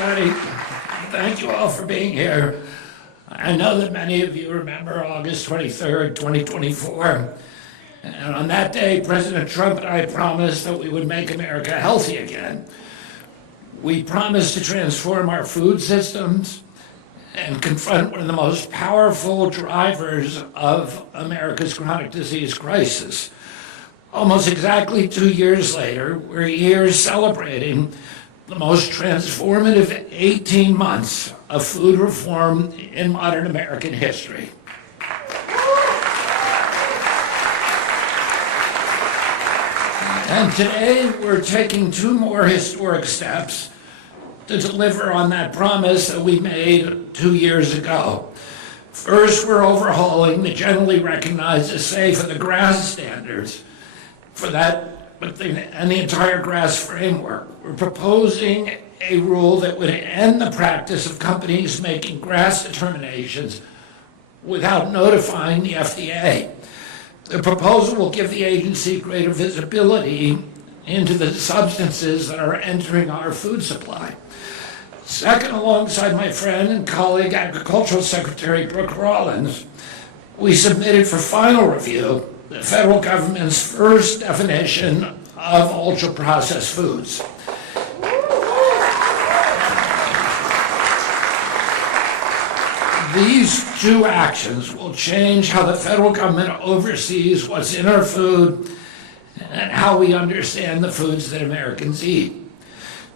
everybody. Thank you all for being here. I know that many of you remember August 23rd, 2024. And on that day, President Trump and I promised that we would make America healthy again. We promised to transform our food systems and confront one of the most powerful drivers of America's chronic disease crisis. Almost exactly 2 years later, we're here celebrating the most transformative 18 months of food reform in modern American history. And today, we're taking 2 more historic steps to deliver on that promise that we made 2 years ago. First, we're overhauling the generally recognized as safe and the GRAS standards for that and the entire GRAS framework. We're proposing a rule that would end the practice of companies making GRAS determinations without notifying the FDA. The proposal will give the agency greater visibility into the substances that are entering our food supply. Second, alongside my friend and colleague, Agricultural Secretary Brooke Rollins, we submitted for final review the federal government's first definition of ultra-processed foods. These 2 actions will change how the federal government oversees what's in our food and how we understand the foods that Americans eat.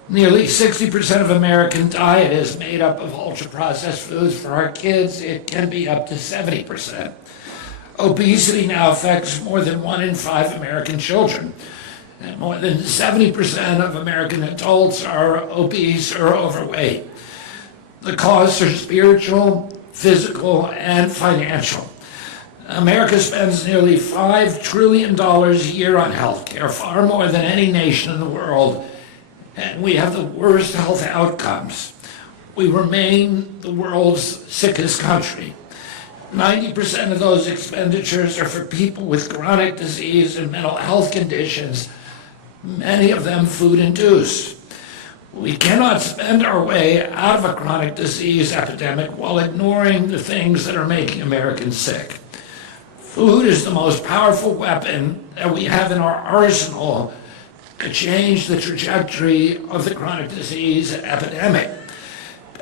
Nearly 60% of American diet is made up of ultra-processed foods. For our kids, it can be up to 70%. Obesity now affects more than 1 in 5 American children. And more than 70% of American adults are obese or overweight. The costs are spiritual, physical, and financial. America spends nearly $5 trillion a year on healthcare, far more than any nation in the world, and we have the worst health outcomes. We remain the world's sickest country. 90% of those expenditures are for people with chronic disease and mental health conditions, many of them food-induced. We cannot spend our way out of a chronic disease epidemic while ignoring the things that are making Americans sick. Food is the most powerful weapon that we have in our arsenal to change the trajectory of the chronic disease epidemic.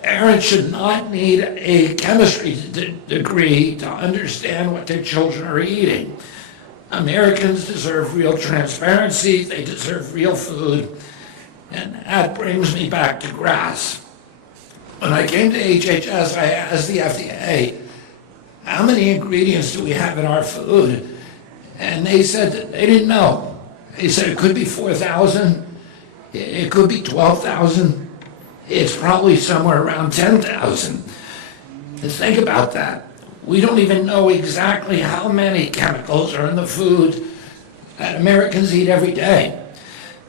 Parents should not need a chemistry degree to understand what their children are eating. Americans deserve real transparency, they deserve real food, and that brings me back to GRAS. When I came to HHS, I asked the FDA, how many ingredients do we have in our food? And they said that they didn't know. They said it could be 4,000, it could be 12,000, it's probably somewhere around 10,000. Think about that. We don't even know exactly how many chemicals are in the food that Americans eat every day.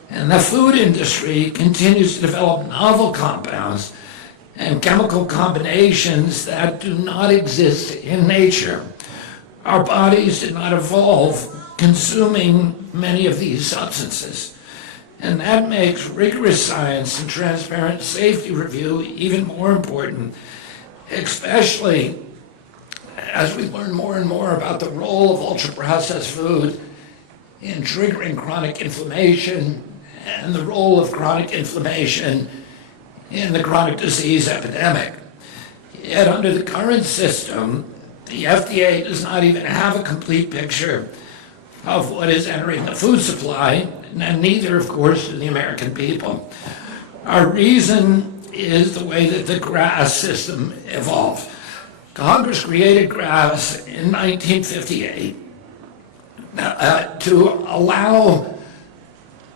And the food industry continues to develop novel compounds and chemical combinations that do not exist in nature. Our bodies did not evolve consuming many of these substances. And that makes rigorous science and transparent safety review even more important, especially as we learn more and more about the role of ultra-processed food in triggering chronic inflammation and the role of chronic inflammation in the chronic disease epidemic. Yet under the current system, the FDA does not even have a complete picture of what is entering the food supply, and neither, of course, do the American people. Our reason is the way that the GRAS system evolved. Congress created GRAS in 1958 to allow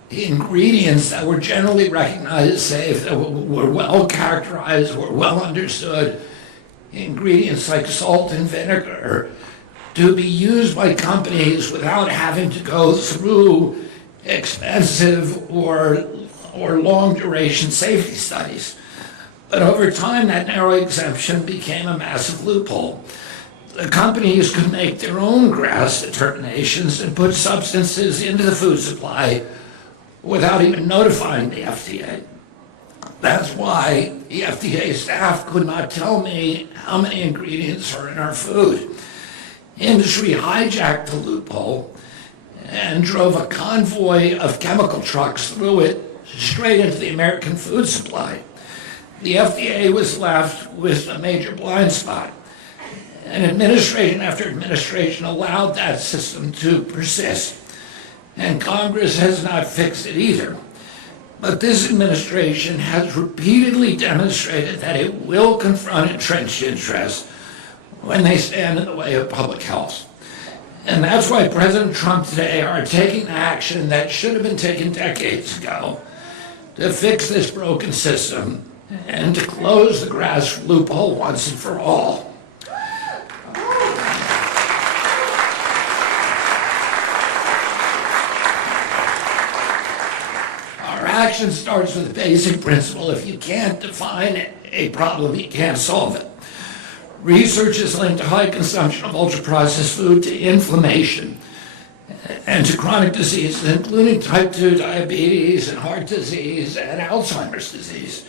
ingredients that were generally recognized as safe, that were well characterized, were well understood, ingredients like salt and vinegar, to be used by companies without having to go through expensive or long duration safety studies. But over time, that narrow exemption became a massive loophole. The companies could make their own GRAS determinations and put substances into the food supply without even notifying the FDA. That's why the FDA staff could not tell me how many ingredients are in our food. Industry hijacked the loophole and drove a convoy of chemical trucks through it straight into the American food supply. The FDA was left with a major blind spot, and administration after administration allowed that system to persist, and Congress has not fixed it either. But this administration has repeatedly demonstrated that it will confront entrenched interests when they stand in the way of public health. And that's why President Trump today are taking action that should have been taken decades ago to fix this broken system and to close the grass loophole once and for all. Action starts with a basic principle: if you can't define a problem, you can't solve it. Research is linked to high consumption of ultra-processed food to inflammation and to chronic diseases, including type 2 diabetes and heart disease and Alzheimer's disease.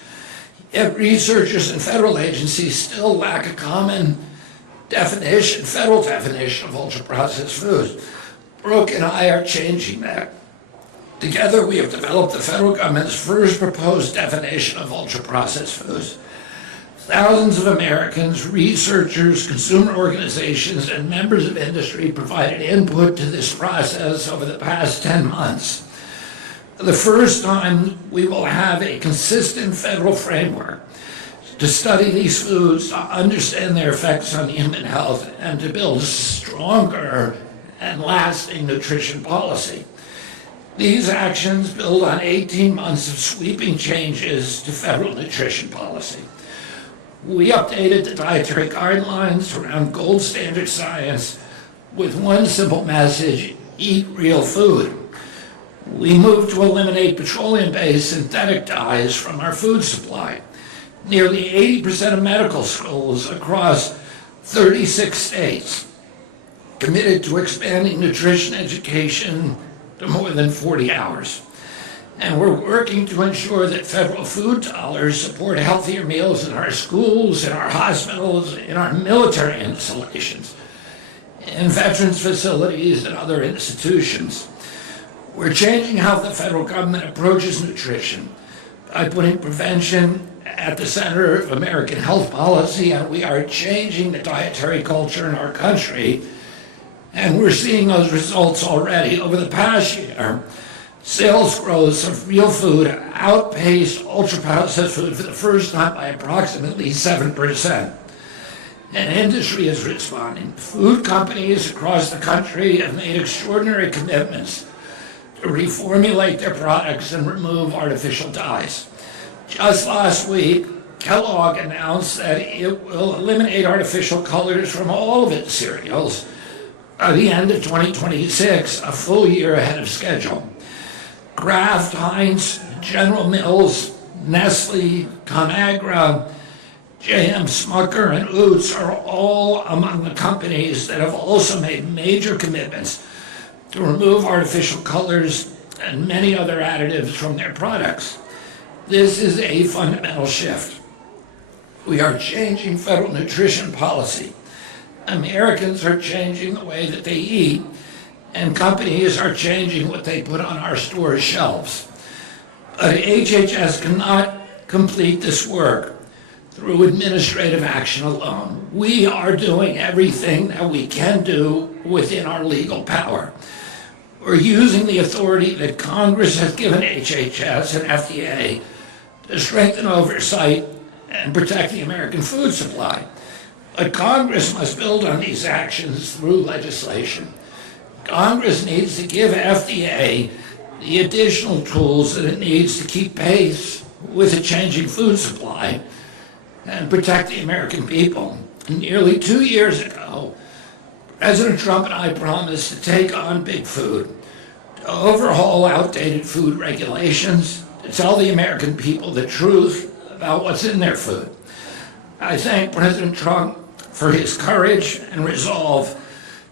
Yet researchers and federal agencies still lack a common definition, federal definition of ultra-processed foods. Brooke and I are changing that. Together, we have developed the federal government's first proposed definition of ultra-processed foods. Thousands of Americans, researchers, consumer organizations, and members of industry provided input to this process over the past 10 months. For the first time, we will have a consistent federal framework to study these foods, to understand their effects on human health, and to build a stronger and lasting nutrition policy. These actions build on 18 months of sweeping changes to federal nutrition policy. We updated the dietary guidelines around gold standard science with one simple message: eat real food. We moved to eliminate petroleum-based synthetic dyes from our food supply. Nearly 80% of medical schools across 36 states committed to expanding nutrition education to more than 40 hours. And we're working to ensure that federal food dollars support healthier meals in our schools, in our hospitals, in our military installations, in veterans facilities and other institutions. We're changing how the federal government approaches nutrition by putting prevention at the center of American health policy, and we are changing the dietary culture in our country. And we're seeing those results already. Over the past year, sales growth of real food outpaced ultra-processed food for the first time by approximately 7%. And industry is responding. Food companies across the country have made extraordinary commitments to reformulate their products and remove artificial dyes. Just last week, Kellogg announced that it will eliminate artificial colors from all of its cereals by the end of 2026, a full year ahead of schedule. Kraft, Heinz, General Mills, Nestle, ConAgra, J.M. Smucker, and Utz are all among the companies that have also made major commitments to remove artificial colors and many other additives from their products. This is a fundamental shift. We are changing federal nutrition policy. Americans are changing the way that they eat, and companies are changing what they put on our store shelves. But HHS cannot complete this work through administrative action alone. We are doing everything that we can do within our legal power. We're using the authority that Congress has given HHS and FDA to strengthen oversight and protect the American food supply. But Congress must build on these actions through legislation. Congress needs to give FDA the additional tools that it needs to keep pace with a changing food supply and protect the American people. Nearly 2 years ago, President Trump and I promised to take on big food, to overhaul outdated food regulations, to tell the American people the truth about what's in their food. I thank President Trump for his courage and resolve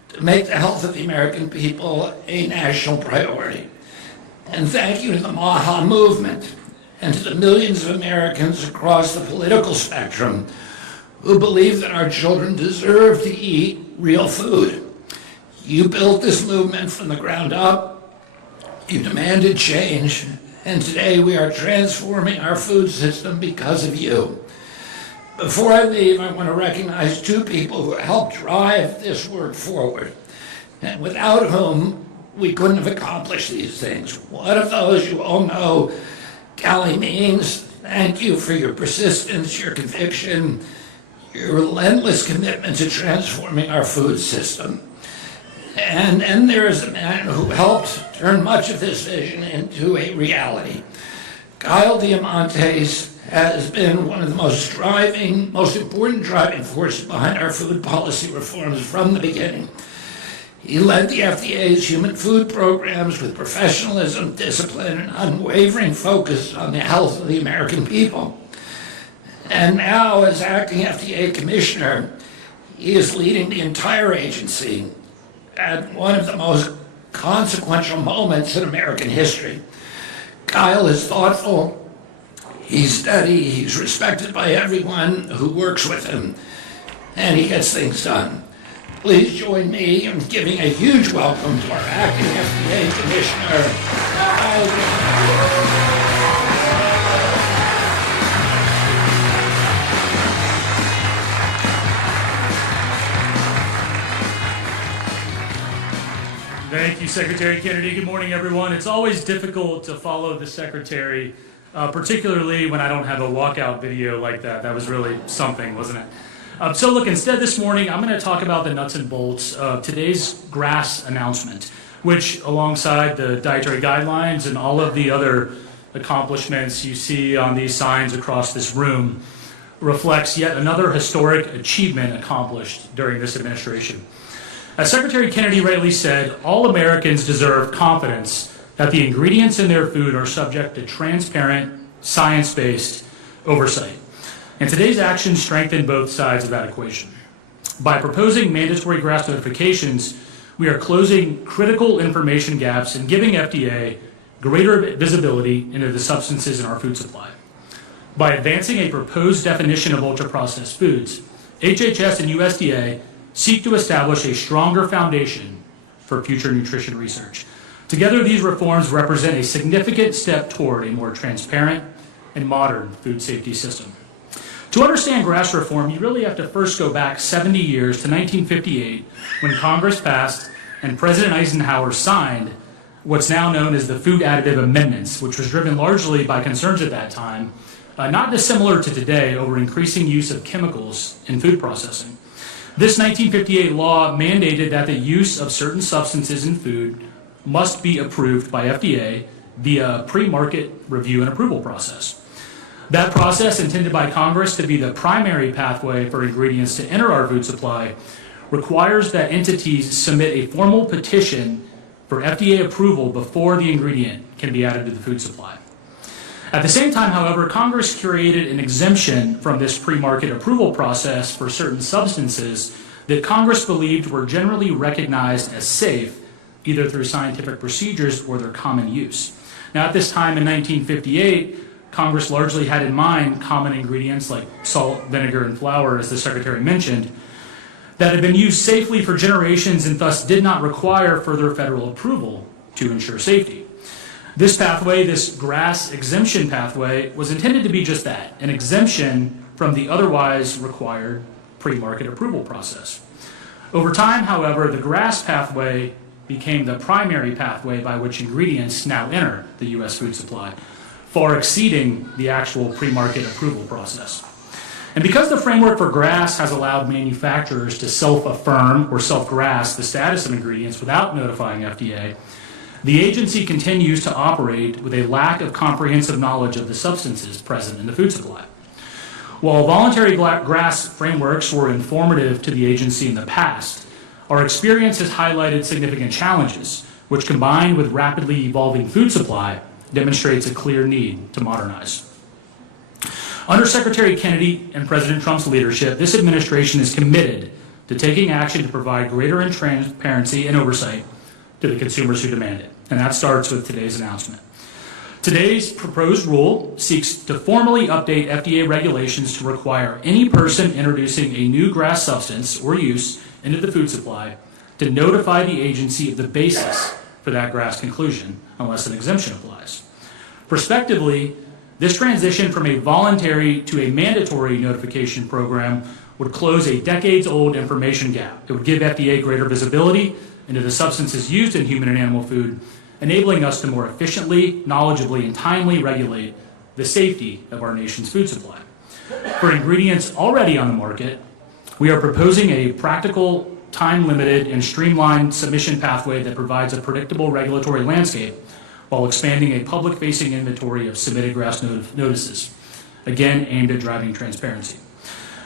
to make the health of the American people a national priority. And thank you to the MAHA movement and to the millions of Americans across the political spectrum who believe that our children deserve to eat real food. You built this movement from the ground up. You demanded change, and today we are transforming our food system because of you. Before I leave, I want to recognize two people who helped drive this work forward, and without whom we couldn't have accomplished these things. One of those you all know, Callie Means. Thank you for your persistence, your conviction, your relentless commitment to transforming our food system. And then there is a man who helped turn much of this vision into a reality. Kyle Diamantes has been one of the most important driving forces behind our food policy reforms from the beginning. He led the FDA's human food programs with professionalism, discipline, and unwavering focus on the health of the American people. And now, as acting FDA commissioner, he is leading the entire agency at one of the most consequential moments in American history. Kyle is thoughtful, he's steady, he's respected by everyone who works with him, and he gets things done. Please join me in giving a huge welcome to our acting FDA Commissioner, Kyle. Thank you, Secretary Kennedy. Good morning, everyone. It's always difficult to follow the Secretary, particularly when I don't have a walkout video like that. That was really something, wasn't it? So look, instead this morning, I'm going to talk about the nuts and bolts of today's GRAS announcement, which alongside the dietary guidelines and all of the other accomplishments you see on these signs across this room, reflects yet another historic achievement accomplished during this administration. As Secretary Kennedy rightly said, all Americans deserve confidence that the ingredients in their food are subject to transparent, science-based oversight. And today's actions strengthen both sides of that equation. By proposing mandatory GRAS notifications, we are closing critical information gaps and giving FDA greater visibility into the substances in our food supply. By advancing a proposed definition of ultra-processed foods, HHS and USDA seek to establish a stronger foundation for future nutrition research. Together, these reforms represent a significant step toward a more transparent and modern food safety system. To understand GRAS reform, you really have to first go back 70 years to 1958, when Congress passed and President Eisenhower signed what's now known as the Food Additive Amendments, which was driven largely by concerns at that time, not dissimilar to today, over increasing use of chemicals in food processing. This 1958 law mandated that the use of certain substances in food must be approved by FDA via a pre-market review and approval process. That process, intended by Congress to be the primary pathway for ingredients to enter our food supply, requires that entities submit a formal petition for FDA approval before the ingredient can be added to the food supply. At the same time, however, Congress created an exemption from this pre-market approval process for certain substances that Congress believed were generally recognized as safe, either through scientific procedures or their common use. Now, at this time in 1958, Congress largely had in mind common ingredients like salt, vinegar, and flour, as the Secretary mentioned, that had been used safely for generations and thus did not require further federal approval to ensure safety. This pathway, this GRAS exemption pathway, was intended to be just that, an exemption from the otherwise required pre-market approval process. Over time, however, the GRAS pathway became the primary pathway by which ingredients now enter the U.S. food supply, far exceeding the actual pre-market approval process. And because the framework for GRAS has allowed manufacturers to self-affirm or self-GRAS the status of ingredients without notifying FDA, the agency continues to operate with a lack of comprehensive knowledge of the substances present in the food supply. While voluntary GRAS frameworks were informative to the agency in the past, our experience has highlighted significant challenges, which combined with rapidly evolving food supply, demonstrates a clear need to modernize. Under Secretary Kennedy and President Trump's leadership, this administration is committed to taking action to provide greater transparency and oversight to the consumers who demand it. And that starts with today's announcement. Today's proposed rule seeks to formally update FDA regulations to require any person introducing a new GRAS substance or use into the food supply to notify the agency of the basis for that GRAS conclusion, unless an exemption applies. Prospectively, this transition from a voluntary to a mandatory notification program would close a decades-old information gap. It would give FDA greater visibility into the substances used in human and animal food, enabling us to more efficiently, knowledgeably, and timely regulate the safety of our nation's food supply. For ingredients already on the market, we are proposing a practical, time-limited, and streamlined submission pathway that provides a predictable regulatory landscape while expanding a public-facing inventory of submitted GRAS notices, again aimed at driving transparency.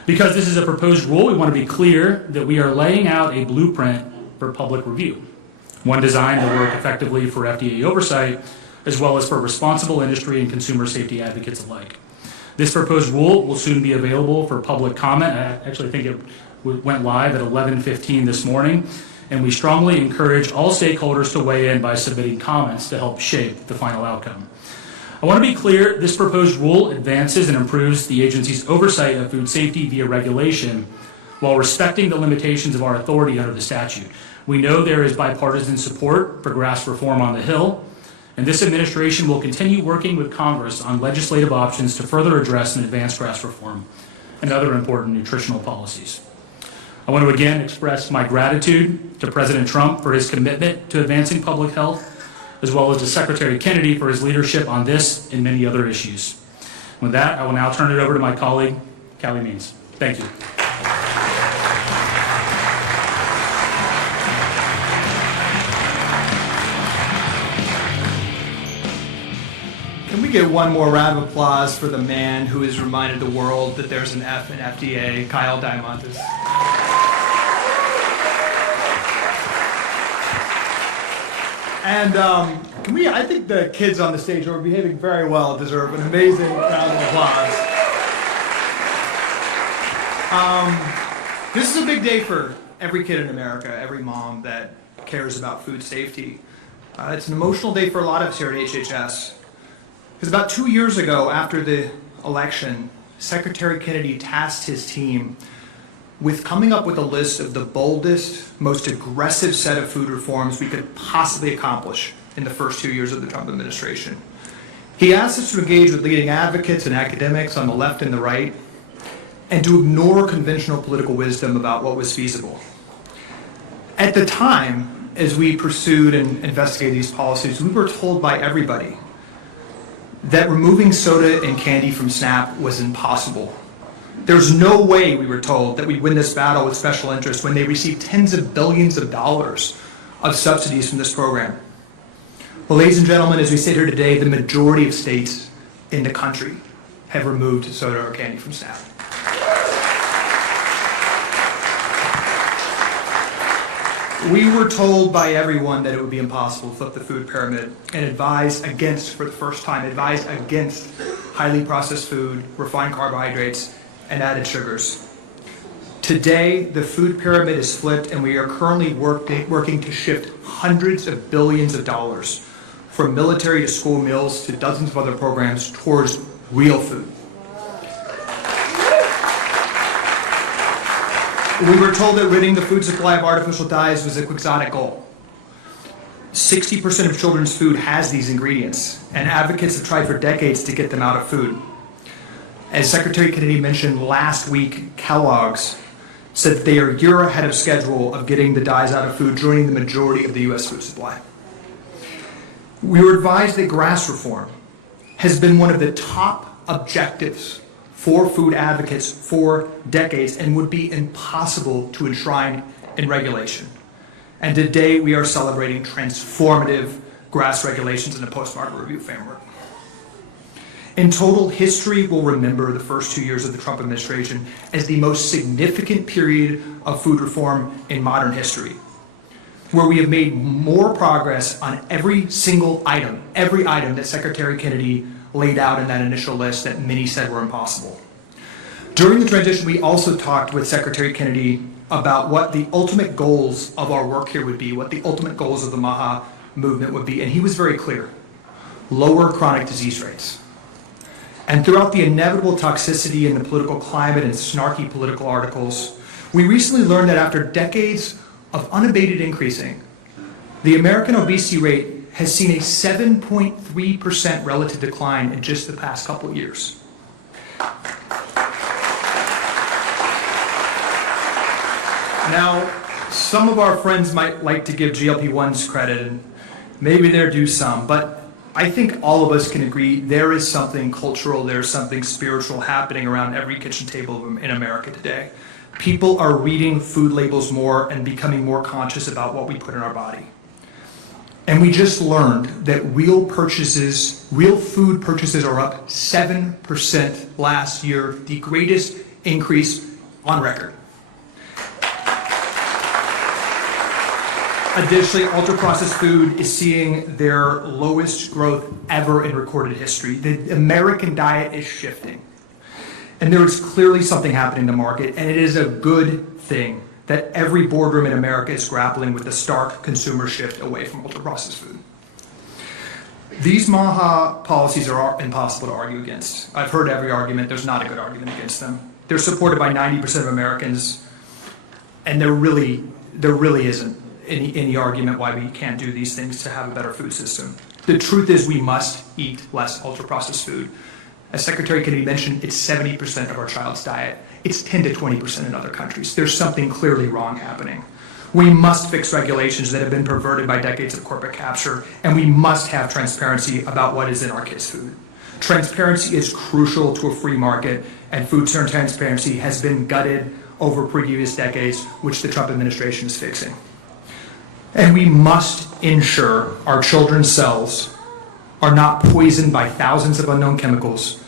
Because this is a proposed rule, we want to be clear that we are laying out a blueprint for public review, one designed to work effectively for FDA oversight, as well as for responsible industry and consumer safety advocates alike. This proposed rule will soon be available for public comment. I actually think it went live at 11:15 this morning, and we strongly encourage all stakeholders to weigh in by submitting comments to help shape the final outcome. I want to be clear, this proposed rule advances and improves the agency's oversight of food safety via regulation while respecting the limitations of our authority under the statute. We know there is bipartisan support for GRAS reform on the Hill, and this administration will continue working with Congress on legislative options to further address and advance GRAS reform and other important nutritional policies. I want to again express my gratitude to President Trump for his commitment to advancing public health, as well as to Secretary Kennedy for his leadership on this and many other issues. With that, I will now turn it over to my colleague, Callie Means. Thank you. Can we get one more round of applause for the man who has reminded the world that there's an F in FDA, Kyle Diamantis? And I think the kids on the stage who are behaving very well deserve an amazing round of applause. This is a big day for every kid in America, every mom that cares about food safety. It's an emotional day for a lot of us here at HHS. Because about 2 years ago, after the election, Secretary Kennedy tasked his team with coming up with a list of the boldest, most aggressive set of food reforms we could possibly accomplish in the first 2 years of the Trump administration. He asked us to engage with leading advocates and academics on the left and the right, and to ignore conventional political wisdom about what was feasible. At the time, as we pursued and investigated these policies, we were told by everybody that removing soda and candy from SNAP was impossible. There's no way, we were told, that we'd win this battle with special interests when they receive tens of billions of dollars of subsidies from this program. Well, ladies and gentlemen, as we sit here today, the majority of states in the country have removed soda or candy from SNAP. We were told by everyone that it would be impossible to flip the food pyramid and advise against, for the first time, advise against highly processed food, refined carbohydrates, and added sugars. Today, the food pyramid is flipped, and we are currently working to shift hundreds of billions of dollars from military to school meals to dozens of other programs towards real food. We were told that ridding the food supply of artificial dyes was a quixotic goal. 60% of children's food has these ingredients, and advocates have tried for decades to get them out of food. As Secretary Kennedy mentioned last week, Kellogg's said that they are a year ahead of schedule of getting the dyes out of food, joining the majority of the U.S. food supply. We were advised that GRAS reform has been one of the top objectives for food advocates for decades and would be impossible to enshrine in regulation. And today we are celebrating transformative GRAS regulations in a post-market review framework. In total, history will remember the first 2 years of the Trump administration as the most significant period of food reform in modern history, where we have made more progress on every single item, every item that Secretary Kennedy laid out in that initial list that many said were impossible. During the transition, we also talked with Secretary Kennedy about what the ultimate goals of our work here would be, what the ultimate goals of the MAHA movement would be, and he was very clear. lower chronic disease rates. And throughout the inevitable toxicity in the political climate and snarky political articles, we recently learned that after decades of unabated increasing, the American obesity rate has seen a 7.3% relative decline in just the past couple of years. Now, some of our friends might like to give GLP-1s credit, and maybe they're due some, but I think all of us can agree there is something cultural, there's something spiritual happening around every kitchen table in America today. People are reading food labels more and becoming more conscious about what we put in our body. And we just learned that real food purchases are up 7% last year, the greatest increase on record. Additionally, ultra-processed food is seeing their lowest growth ever in recorded history. The American diet is shifting. And there is clearly something happening in the market, and it is a good thing that every boardroom in America is grappling with the stark consumer shift away from ultra-processed food. These MAHA policies are impossible to argue against. I've heard every argument. There's not a good argument against them. They're supported by 90% of Americans, and there really isn't any argument why we can't do these things to have a better food system. The truth is we must eat less ultra-processed food. As Secretary Kennedy mentioned, it's 70% of our child's diet. It's 10 to 20% in other countries. There's something clearly wrong happening. We must fix regulations that have been perverted by decades of corporate capture, and we must have transparency about what is in our kids' food. Transparency is crucial to a free market, and food transparency has been gutted over previous decades, which the Trump administration is fixing. And we must ensure our children's cells are not poisoned by thousands of unknown chemicals,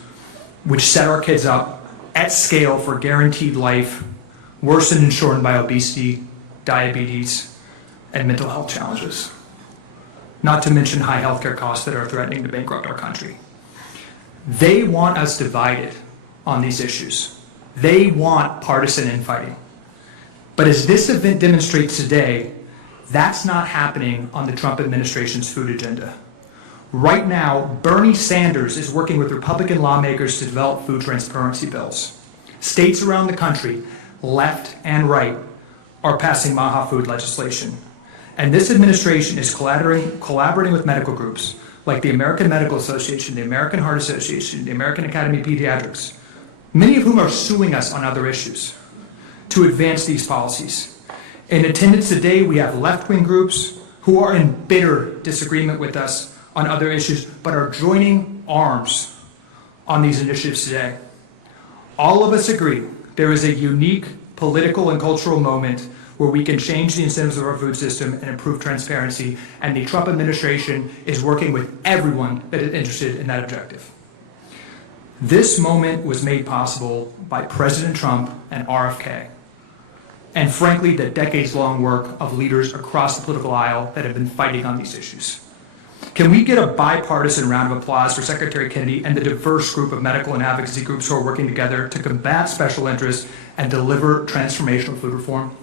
which set our kids up at scale for guaranteed life, worsened and shortened by obesity, diabetes, and mental health challenges. Not to mention high healthcare costs that are threatening to bankrupt our country. They want us divided on these issues. They want partisan infighting. But as this event demonstrates today, that's not happening on the Trump administration's food agenda. Right now, Bernie Sanders is working with Republican lawmakers to develop food transparency bills. States around the country, left and right, are passing MAHA food legislation. And this administration is collaborating with medical groups like the American Medical Association, the American Heart Association, the American Academy of Pediatrics, many of whom are suing us on other issues, to advance these policies. In attendance today, we have left-wing groups who are in bitter disagreement with us on other issues, but are joining arms on these initiatives today. All of us agree there is a unique political and cultural moment where we can change the incentives of our food system and improve transparency, and the Trump administration is working with everyone that is interested in that objective. This moment was made possible by President Trump and RFK, and frankly, the decades-long work of leaders across the political aisle that have been fighting on these issues. Can we get a bipartisan round of applause for Secretary Kennedy and the diverse group of medical and advocacy groups who are working together to combat special interests and deliver transformational food reform?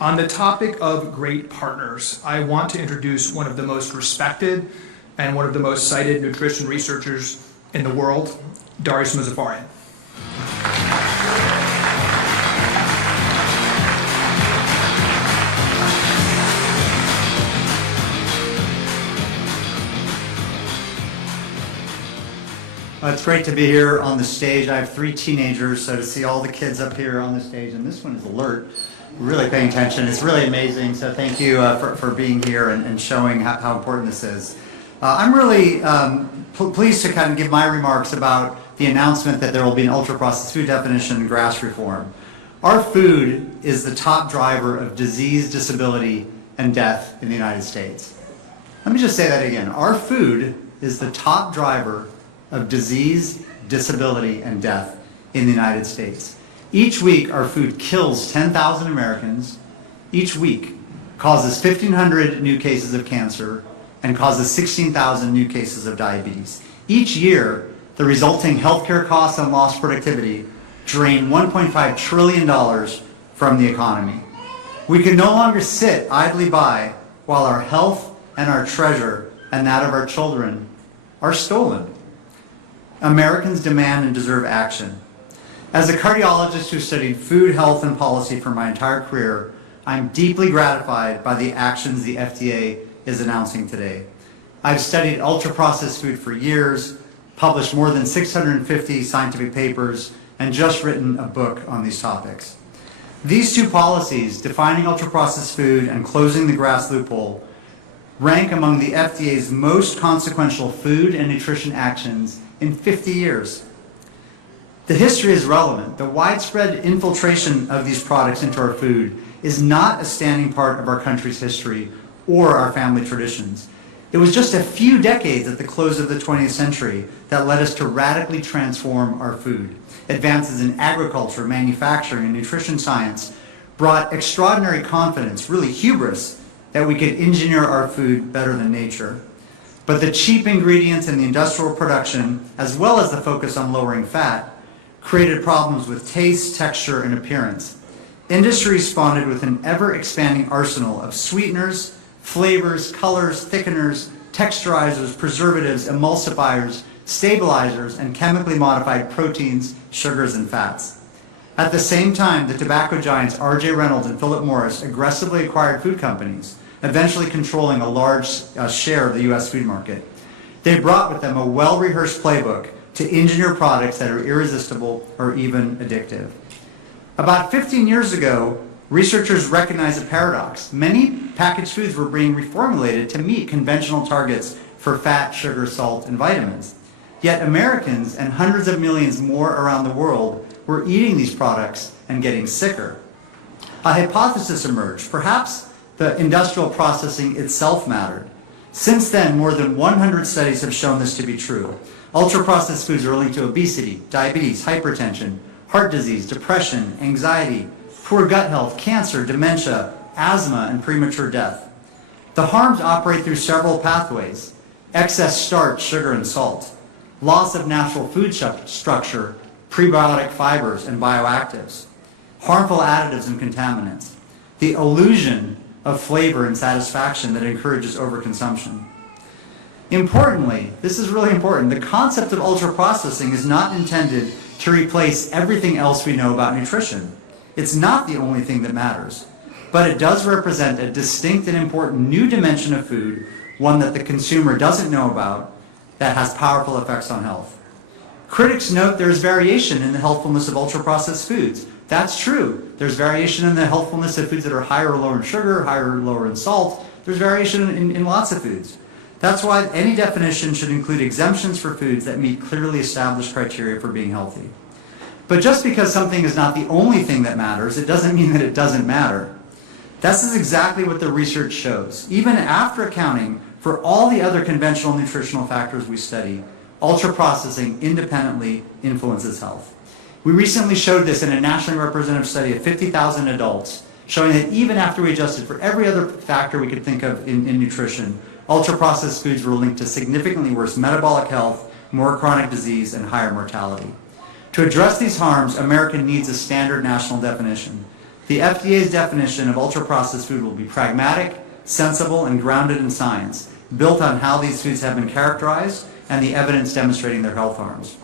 On the topic of great partners, I want to introduce one of the most respected and one of the most cited nutrition researchers in the world, Darius Mozaffarian. It's great to be here on the stage. I have 3 teenagers, so to see all the kids up here on the stage, and this one is alert, really paying attention. It's really amazing, so thank you for being here and showing how important this is. I'm really pleased to kind of give my remarks about the announcement that there will be an ultra-processed food definition and GRAS reform. Our food is the top driver of disease, disability, and death in the United States. Let me just say that again. Our food is the top driver of disease, disability, and death in the United States. Each week, our food kills 10,000 Americans. Each week causes 1,500 new cases of cancer and causes 16,000 new cases of diabetes. Each year, the resulting healthcare costs and lost productivity drain $1.5 trillion from the economy. We can no longer sit idly by while our health and our treasure and that of our children are stolen. Americans demand and deserve action. As a cardiologist who studied food, health, and policy for my entire career, I'm deeply gratified by the actions the FDA is announcing today. I've studied ultra-processed food for years, published more than 650 scientific papers, and just written a book on these topics. These two policies, defining ultra-processed food and closing the GRAS loophole, rank among the FDA's most consequential food and nutrition actions in 50 years. The history is relevant. The widespread infiltration of these products into our food is not a standing part of our country's history or our family traditions. It was just a few decades at the close of the 20th century that led us to radically transform our food. Advances in agriculture, manufacturing, and nutrition science brought extraordinary confidence, really hubris, that we could engineer our food better than nature. But the cheap ingredients in the industrial production, as well as the focus on lowering fat, created problems with taste, texture, and appearance. Industry responded with an ever-expanding arsenal of sweeteners, flavors, colors, thickeners, texturizers, preservatives, emulsifiers, stabilizers, and chemically modified proteins, sugars, and fats. At the same time, the tobacco giants R.J. Reynolds and Philip Morris aggressively acquired food companies, eventually controlling a large share of the U.S. food market. They brought with them a well-rehearsed playbook to engineer products that are irresistible or even addictive. About 15 years ago, researchers recognized a paradox. Many packaged foods were being reformulated to meet conventional targets for fat, sugar, salt, and vitamins. Yet Americans and hundreds of millions more around the world were eating these products and getting sicker. A hypothesis emerged. Perhaps the industrial processing itself mattered. Since then, more than 100 studies have shown this to be true. Ultra-processed foods are linked to obesity, diabetes, hypertension, heart disease, depression, anxiety, poor gut health, cancer, dementia, asthma, and premature death. The harms operate through several pathways: excess starch, sugar, and salt, loss of natural food structure, prebiotic fibers, and bioactives, harmful additives and contaminants, the illusion of flavor and satisfaction that encourages overconsumption. Importantly, this is really important, the concept of ultra-processing is not intended to replace everything else we know about nutrition. It's not the only thing that matters, but it does represent a distinct and important new dimension of food, one that the consumer doesn't know about, that has powerful effects on health. Critics note there is variation in the healthfulness of ultra-processed foods. That's true. There's variation in the healthfulness of foods that are higher or lower in sugar, higher or lower in salt. There's variation in lots of foods. That's why any definition should include exemptions for foods that meet clearly established criteria for being healthy. But just because something is not the only thing that matters, it doesn't mean that it doesn't matter. This is exactly what the research shows. Even after accounting for all the other conventional nutritional factors we study, ultra-processing independently influences health. We recently showed this in a nationally representative study of 50,000 adults, showing that even after we adjusted for every other factor we could think of in nutrition, ultra-processed foods were linked to significantly worse metabolic health, more chronic disease, and higher mortality. To address these harms, America needs a standard national definition. The FDA's definition of ultra-processed food will be pragmatic, sensible, and grounded in science, built on how these foods have been characterized and the evidence demonstrating their health harms.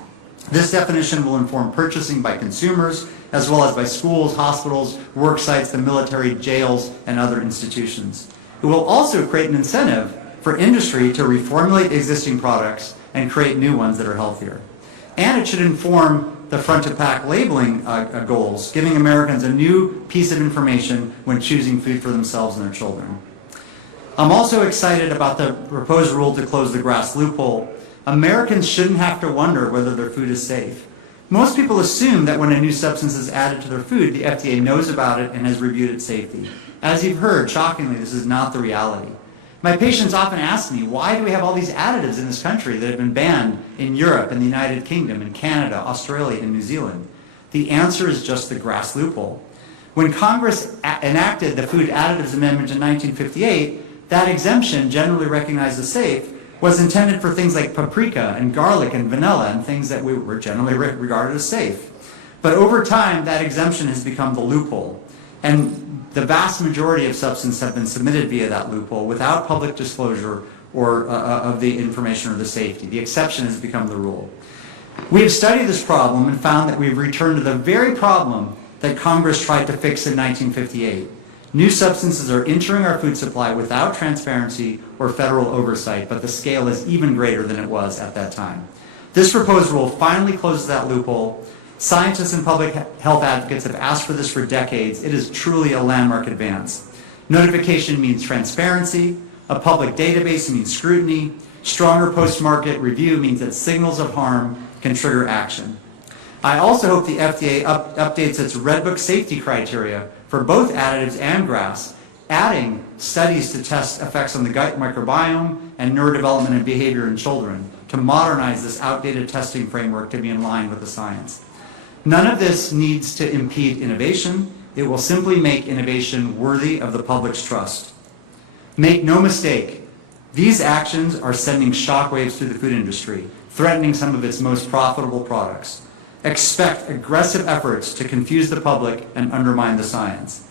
This definition will inform purchasing by consumers, as well as by schools, hospitals, work sites, the military, jails, and other institutions. It will also create an incentive for industry to reformulate existing products and create new ones that are healthier. And it should inform the front-to-pack labeling goals, giving Americans a new piece of information when choosing food for themselves and their children. I'm also excited about the proposed rule to close the GRAS loophole. Americans shouldn't have to wonder whether their food is safe. Most people assume that when a new substance is added to their food, the FDA knows about it and has reviewed its safety. As you've heard, shockingly, this is not the reality. My patients often ask me, why do we have all these additives in this country that have been banned in Europe, in the United Kingdom, in Canada, Australia, and New Zealand? The answer is just the GRAS loophole. When Congress enacted the Food Additives Amendment in 1958, that exemption, generally recognized as safe, was intended for things like paprika and garlic and vanilla and things that were generally regarded as safe. But over time, that exemption has become the loophole. And the vast majority of substances have been submitted via that loophole without public disclosure or of the information or the safety. The exception has become the rule. We have studied this problem and found that we've returned to the very problem that Congress tried to fix in 1958. New substances are entering our food supply without transparency or federal oversight, but the scale is even greater than it was at that time. This proposed rule finally closes that loophole. Scientists and public health advocates have asked for this for decades. It is truly a landmark advance. Notification means transparency. A public database means scrutiny. Stronger post-market review means that signals of harm can trigger action. I also hope the FDA updates its Red Book safety criteria for both additives and GRAS, adding studies to test effects on the gut microbiome and neurodevelopment and behavior in children to modernize this outdated testing framework to be in line with the science. None of this needs to impede innovation. It will simply make innovation worthy of the public's trust. Make no mistake, these actions are sending shockwaves through the food industry, threatening some of its most profitable products. Expect aggressive efforts to confuse the public and undermine the science.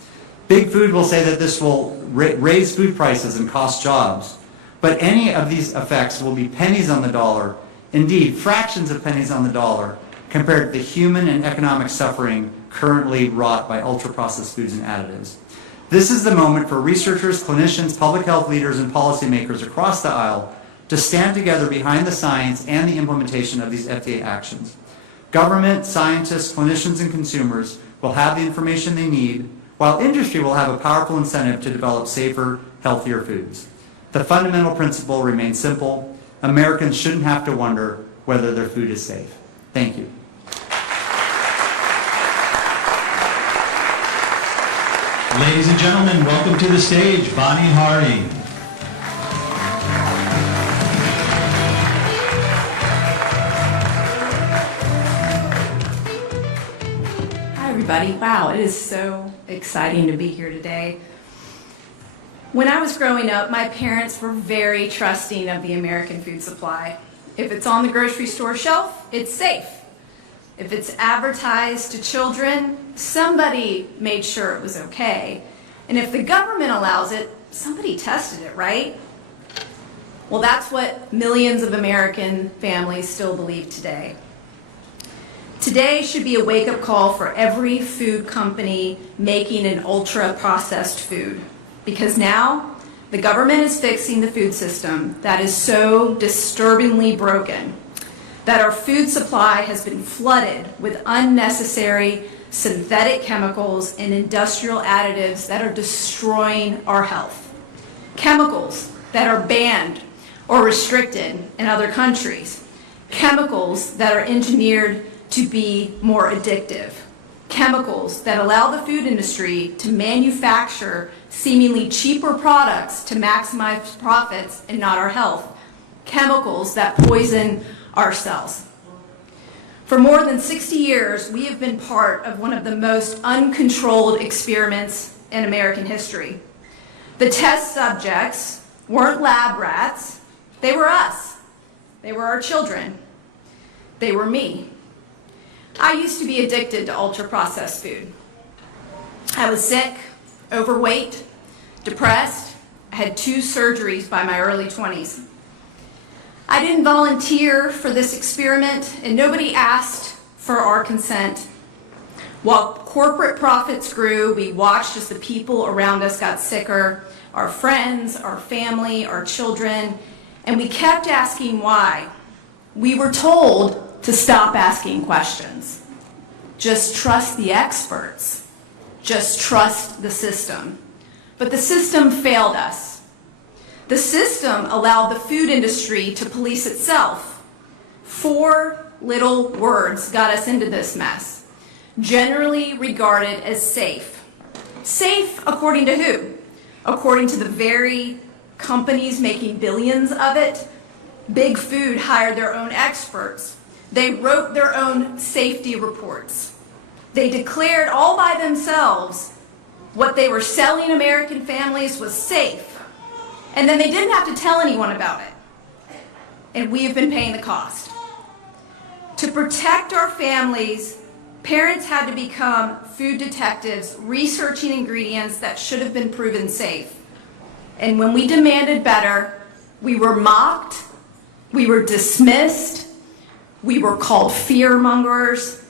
Big Food will say that this will raise food prices and cost jobs, but any of these effects will be pennies on the dollar, indeed fractions of pennies on the dollar, compared to the human and economic suffering currently wrought by ultra-processed foods and additives. This is the moment for researchers, clinicians, public health leaders, and policymakers across the aisle to stand together behind the science and the implementation of these FDA actions. Government, scientists, clinicians, and consumers will have the information they need, while industry will have a powerful incentive to develop safer, healthier foods. The fundamental principle remains simple. Americans shouldn't have to wonder whether their food is safe. Thank you. Ladies and gentlemen, welcome to the stage, Bonnie Harding. Hi, everybody. Wow, it is so exciting to be here today. When I was growing up, my parents were very trusting of the American food supply. If it's on the grocery store shelf, it's safe. If it's advertised to children, somebody made sure it was okay. And if the government allows it, somebody tested it, right? Well, that's what millions of American families still believe today. Today should be a wake-up call for every food company making an ultra-processed food. Because now, the government is fixing the food system that is so disturbingly broken, that our food supply has been flooded with unnecessary synthetic chemicals and industrial additives that are destroying our health. Chemicals that are banned or restricted in other countries. Chemicals that are engineered to be more addictive. Chemicals that allow the food industry to manufacture seemingly cheaper products to maximize profits and not our health. Chemicals that poison our cells. For more than 60 years, we have been part of one of the most uncontrolled experiments in American history. The test subjects weren't lab rats, they were us. They were our children. They were me. I used to be addicted to ultra-processed food. I was sick, overweight, depressed. I had 2 surgeries by my early 20s. I didn't volunteer for this experiment, and nobody asked for our consent. While corporate profits grew, we watched as the people around us got sicker, our friends, our family, our children, and we kept asking why. We were told to stop asking questions. Just trust the experts. Just trust the system. But the system failed us. The system allowed the food industry to police itself. 4 little words got us into this mess. Generally regarded as safe. Safe according to who? According to the very companies making billions of it. Big Food hired their own experts. They wrote their own safety reports. They declared all by themselves what they were selling American families was safe. And then they didn't have to tell anyone about it. And we have been paying the cost. To protect our families, Parents had to become food detectives researching ingredients that should have been proven safe. And when we demanded better, we were mocked, we were dismissed, we were called fearmongers.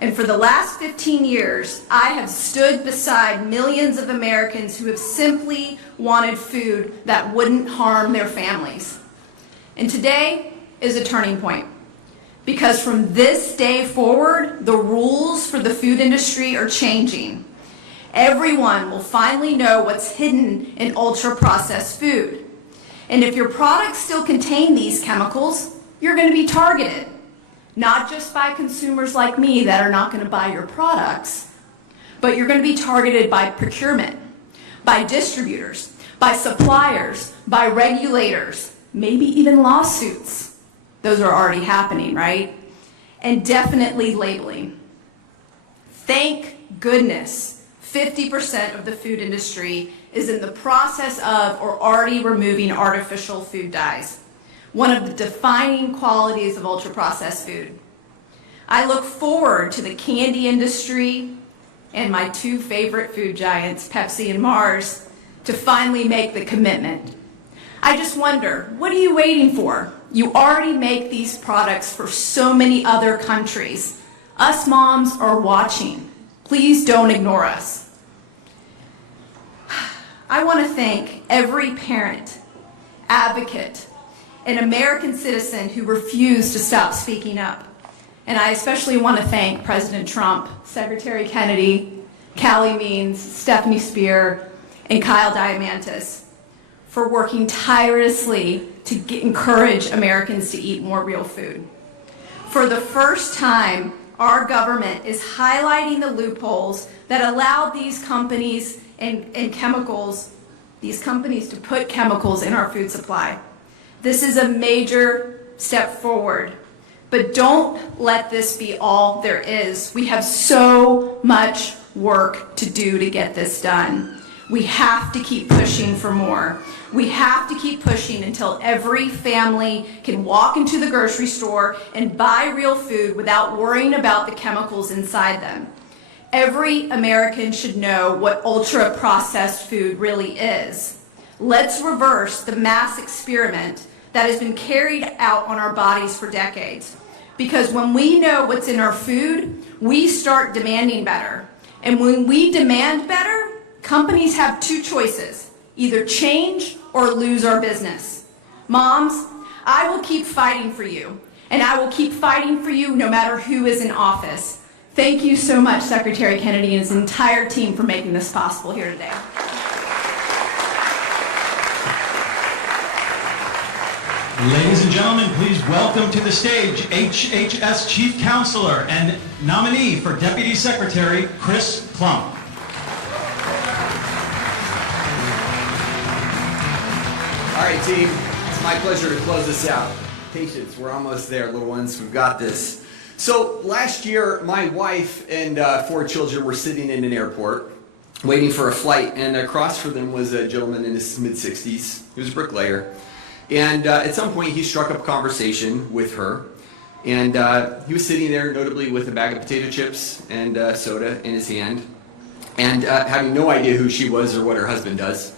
And for the last 15 years, I have stood beside millions of Americans who have simply wanted food that wouldn't harm their families. And today is a turning point, because from this day forward, the rules for the food industry are changing. Everyone will finally know what's hidden in ultra-processed food. And if your products still contain these chemicals, you're going to be targeted. Not just by consumers like me that are not going to buy your products, but you're going to be targeted by procurement, by distributors, by suppliers, by regulators, maybe even lawsuits. Those are already happening, right? And definitely labeling. Thank goodness 50% of the food industry is in the process of or already removing artificial food dyes, one of the defining qualities of ultra-processed food. I look forward to the candy industry and my two favorite food giants, Pepsi and Mars, to finally make the commitment. I just wonder, what are you waiting for? You already make these products for so many other countries. Us moms are watching. Please don't ignore us. I want to thank every parent, advocate, an American citizen who refused to stop speaking up. And I especially want to thank President Trump, Secretary Kennedy, Callie Means, Stephanie Spear, and Kyle Diamantis for working tirelessly to encourage Americans to eat more real food. For the first time, our government is highlighting the loopholes that allow these companies and chemicals, these companies to put chemicals in our food supply. This is a major step forward, but don't let this be all there is. We have so much work to do to get this done. We have to keep pushing for more. We have to keep pushing until every family can walk into the grocery store and buy real food without worrying about the chemicals inside them. Every American should know what ultra-processed food really is. Let's reverse the mass experiment that has been carried out on our bodies for decades. Because when we know what's in our food, we start demanding better. And when we demand better, companies have two choices: either change or lose our business. Moms, I will keep fighting for you, and I will keep fighting for you no matter who is in office. Thank you so much, Secretary Kennedy and his entire team, for making this possible here today. Ladies and gentlemen, please welcome to the stage HHS Chief Counselor and nominee for Deputy Secretary, Chris Plum. All right, team, it's my pleasure to close this out. Patience, we're almost there, little ones, we've got this. So last year, my wife and 4 children were sitting in an airport waiting for a flight, and across from them was a gentleman in his mid-60s. He was a bricklayer. And at some point, he struck up a conversation with her, and he was sitting there, notably with a bag of potato chips and soda in his hand, and having no idea who she was or what her husband does,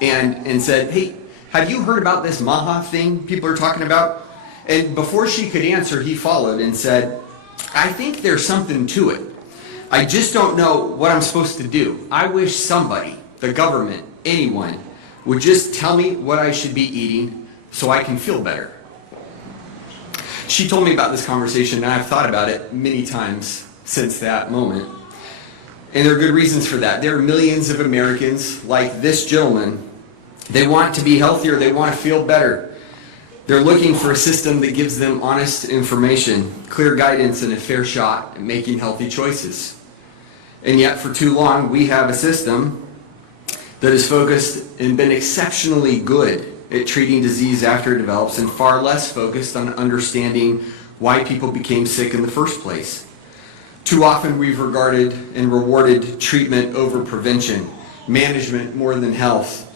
and said, "Hey, have you heard about this Maha thing people are talking about?" And before she could answer, he followed and said, "I think there's something to it. I just don't know what I'm supposed to do. I wish somebody, the government, anyone, would just tell me what I should be eating so I can feel better." She told me about this conversation, and I've thought about it many times since that moment. And there are good reasons for that. There are millions of Americans like this gentleman. They want to be healthier. They want to feel better. They're looking for a system that gives them honest information, clear guidance, and a fair shot at making healthy choices. And yet, for too long, we have a system that is focused and been exceptionally good at treating disease after it develops, and far less focused on understanding why people became sick in the first place. Too often, we've regarded and rewarded treatment over prevention, management more than health,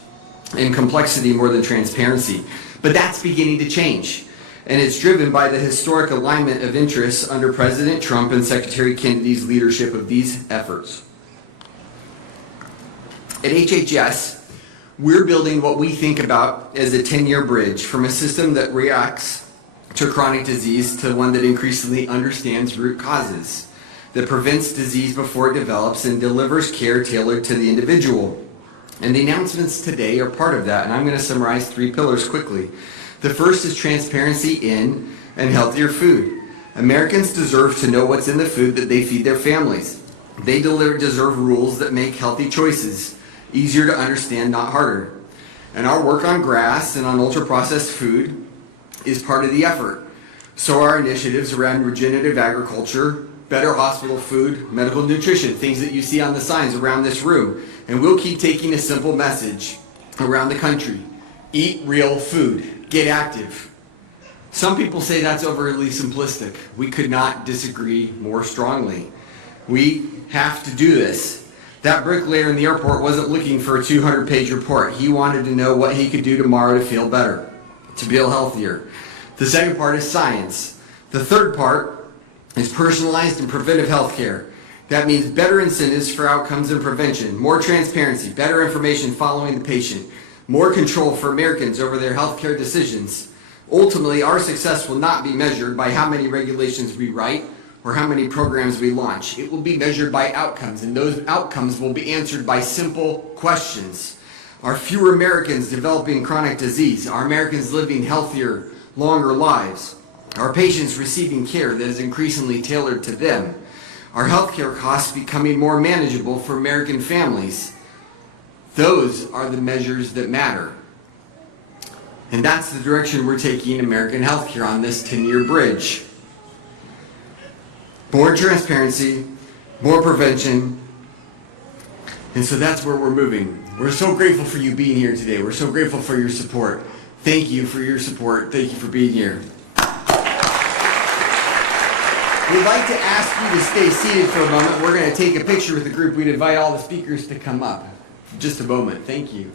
and complexity more than transparency. But that's beginning to change. and it's driven by the historic alignment of interests under President Trump and Secretary Kennedy's leadership of these efforts. At HHS, we're building what we think about as a 10-year bridge from a system that reacts to chronic disease to one that increasingly understands root causes, that prevents disease before it develops and delivers care tailored to the individual. And the announcements today are part of that, and I'm going to summarize 3 pillars quickly. The first is transparency in and healthier food. Americans deserve to know what's in the food that they feed their families. They deserve rules that make healthy choices easier to understand, not harder. And our work on grass and on ultra-processed food is part of the effort. So are initiatives around regenerative agriculture, better hospital food, medical nutrition, things that you see on the signs around this room. And we'll keep taking a simple message around the country. Eat real food. Get active. Some people say that's overly simplistic. We could not disagree more strongly. We have to do this. That bricklayer in the airport wasn't looking for a 200-page report. He wanted to know what he could do tomorrow to feel better, to feel healthier. The second part is science. The third part is personalized and preventive health care. That means better incentives for outcomes and prevention, more transparency, better information following the patient, more control for Americans over their healthcare decisions. Ultimately, our success will not be measured by how many regulations we write or how many programs we launch. It will be measured by outcomes, and those outcomes will be answered by simple questions. Are fewer Americans developing chronic disease? Are Americans living healthier, longer lives? Are patients receiving care that is increasingly tailored to them? Are healthcare costs becoming more manageable for American families? Those are the measures that matter. And that's the direction we're taking American healthcare on this 10-year bridge. More transparency, more prevention, and so that's where we're moving. We're so grateful for you being here today. We're so grateful for your support. Thank you for your support. Thank you for being here. We'd like to ask you to stay seated for a moment. We're going to take a picture with the group. We'd invite all the speakers to come up. For just a moment. Thank you.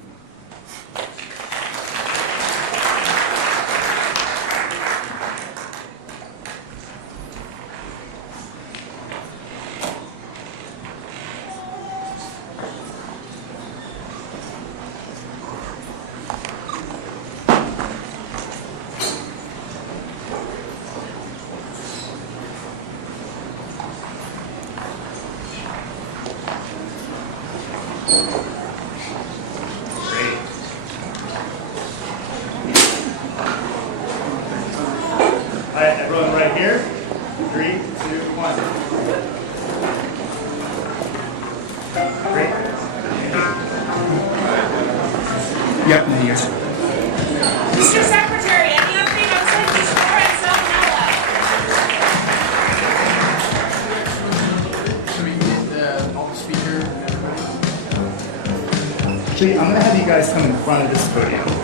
All right, everyone right here. 3, 2, 1. Great. Yep, and yes. Mr. Secretary, any update on safety score and salmonella? Should we get all the speaker and everybody? Actually, I'm going to have you guys come in front of this podium.